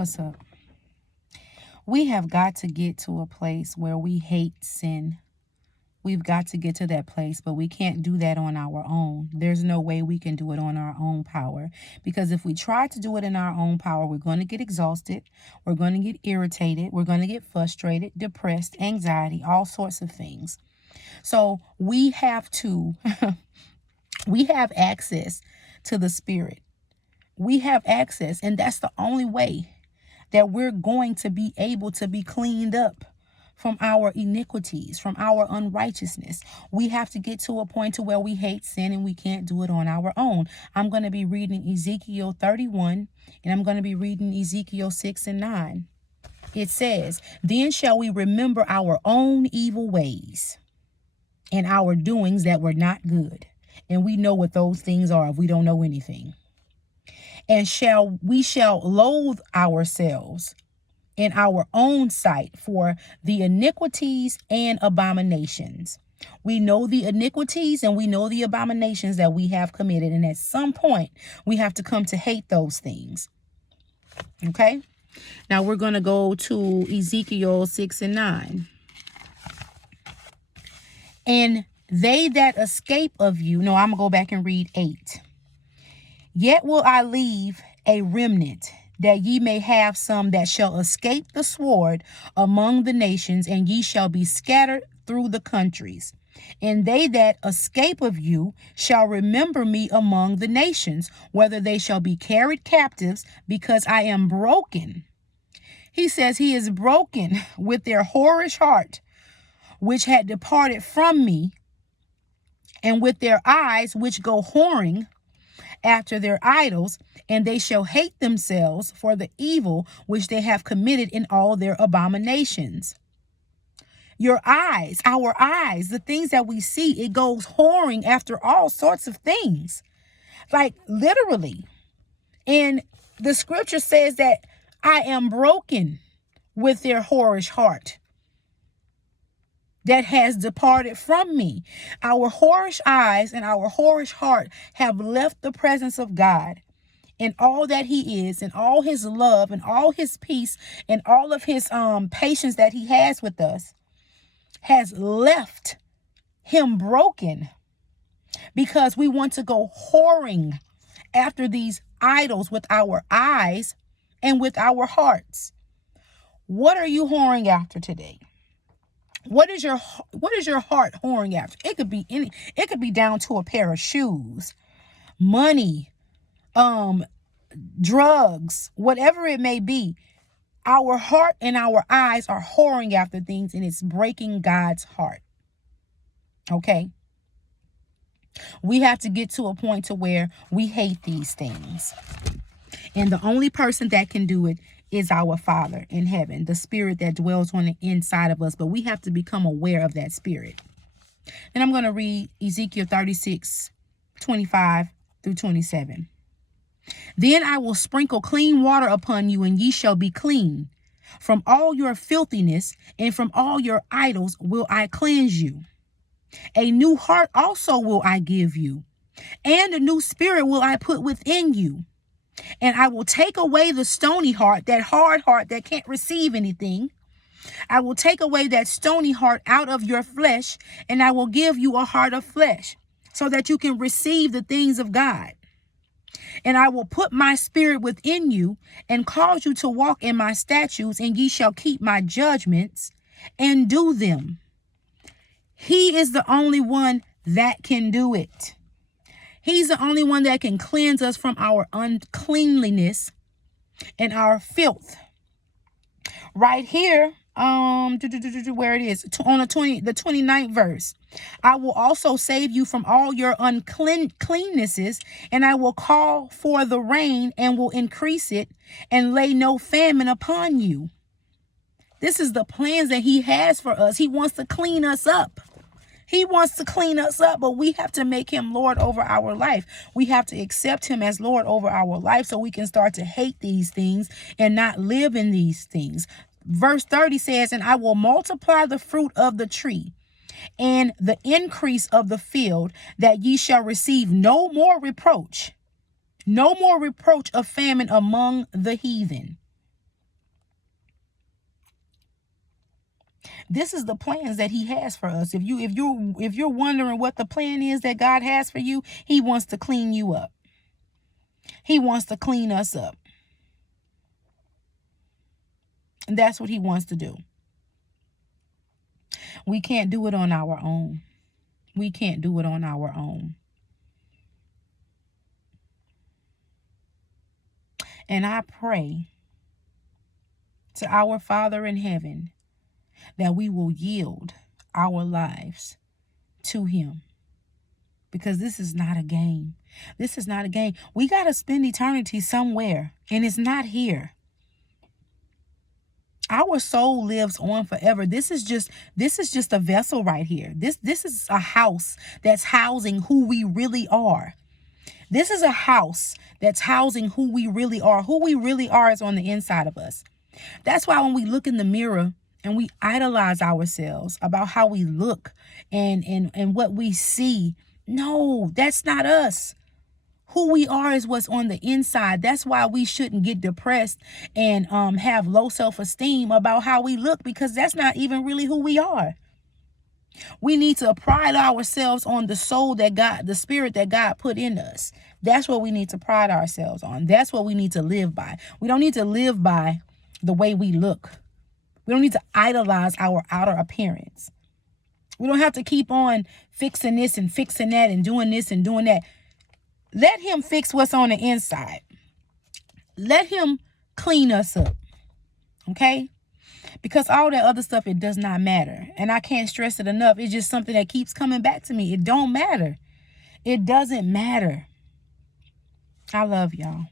What's up? We have got to get to a place where we hate sin. We've got to get to that place, but we can't do that on our own. There's no way we can do it on our own power. Because if we try to do it in our own power, we're going to get exhausted. We're going to get irritated. We're going to get frustrated, depressed, anxiety, all sorts of things. So we have to, we have access to the Spirit. We have access, and that's the only way that we're going to be able to be cleaned up from our iniquities, from our unrighteousness. We have to get to a point to where we hate sin and we can't do it on our own. I'm going to be reading Ezekiel 31 and I'm going to be reading Ezekiel 6 and 9. It says, "Then shall we remember our own evil ways and our doings that were not good." And we know what those things are if we don't know anything. "And we shall loathe ourselves in our own sight for the iniquities and abominations." We know the iniquities and we know the abominations that we have committed. And at some point, we have to come to hate those things. Okay? Now we're going to go to Ezekiel 6 and 9. "And they that escape of you," no, I'm going to go back and read 8. "Yet will I leave a remnant, that ye may have some that shall escape the sword among the nations, and ye shall be scattered through the countries. And they that escape of you shall remember me among the nations, whether they shall be carried captives, because I am broken." He says he is broken with their whorish heart, which had departed from me, and with their eyes which go whoring after their idols, and they shall hate themselves for the evil which they have committed in all their abominations. Your eyes, our eyes, the things that we see, it goes whoring after all sorts of things, like literally. And the scripture says that I am broken with their whorish heart that has departed from me. Our whorish eyes and our whorish heart have left the presence of God and all that he is and all his love and all his peace and all of his patience that he has with us, has left him broken because we want to go whoring after these idols with our eyes and with our hearts. What are you whoring after today? What is your heart whoring after? It could be down to a pair of shoes, money, drugs, whatever it may be. Our heart and our eyes are whoring after things, and it's breaking God's heart. Okay? We have to get to a point to where we hate these things. And the only person that can do it is our Father in heaven, the Spirit that dwells on the inside of us. But we have to become aware of that Spirit. And I'm going to read Ezekiel 36, 25 through 27. "Then I will sprinkle clean water upon you, and ye shall be clean. From all your filthiness and from all your idols will I cleanse you. A new heart also will I give you, and a new spirit will I put within you. And I will take away the stony heart, that hard heart that can't receive anything. I will take away that stony heart out of your flesh, and I will give you a heart of flesh, so that you can receive the things of God. And I will put my spirit within you and cause you to walk in my statutes, and ye shall keep my judgments and do them." He is the only one that can do it. He's the only one that can cleanse us from our uncleanliness and our filth. Right here, where it is, on the 29th verse. "I will also save you from all your uncleannesses, and I will call for the rain and will increase it, and lay no famine upon you." This is the plans that he has for us. He wants to clean us up. He wants to clean us up, but we have to make him Lord over our life. We have to accept him as Lord over our life so we can start to hate these things and not live in these things. Verse 30 says, "And I will multiply the fruit of the tree and the increase of the field, that ye shall receive no more reproach of famine among the heathen." This is the plans that he has for us. If you're wondering what the plan is that God has for you, he wants to clean you up. He wants to clean us up. And that's what he wants to do. We can't do it on our own. We can't do it on our own. And I pray to our Father in heaven that we will yield our lives to him. Because this is not a game. This is not a game. We got to spend eternity somewhere, and it's not here. Our soul lives on forever. This is just a vessel right here. This is a house that's housing who we really are. This is a house that's housing who we really are. Who we really are is on the inside of us. That's why when we look in the mirror and we idolize ourselves about how we look and what we see, no, that's not us. Who we are is what's on the inside. That's why we shouldn't get depressed and have low self-esteem about how we look, because that's not even really who we are. We need to pride ourselves on the soul that God, the spirit that God put in us. That's what we need to pride ourselves on. That's what we need to live by. We don't need to live by the way we look. We don't need to idolize our outer appearance. We don't have to keep on fixing this and fixing that and doing this and doing that. Let him fix what's on the inside. Let him clean us up. Okay? Because all that other stuff, it does not matter. And I can't stress it enough. It's just something that keeps coming back to me. It don't matter. It doesn't matter. I love y'all.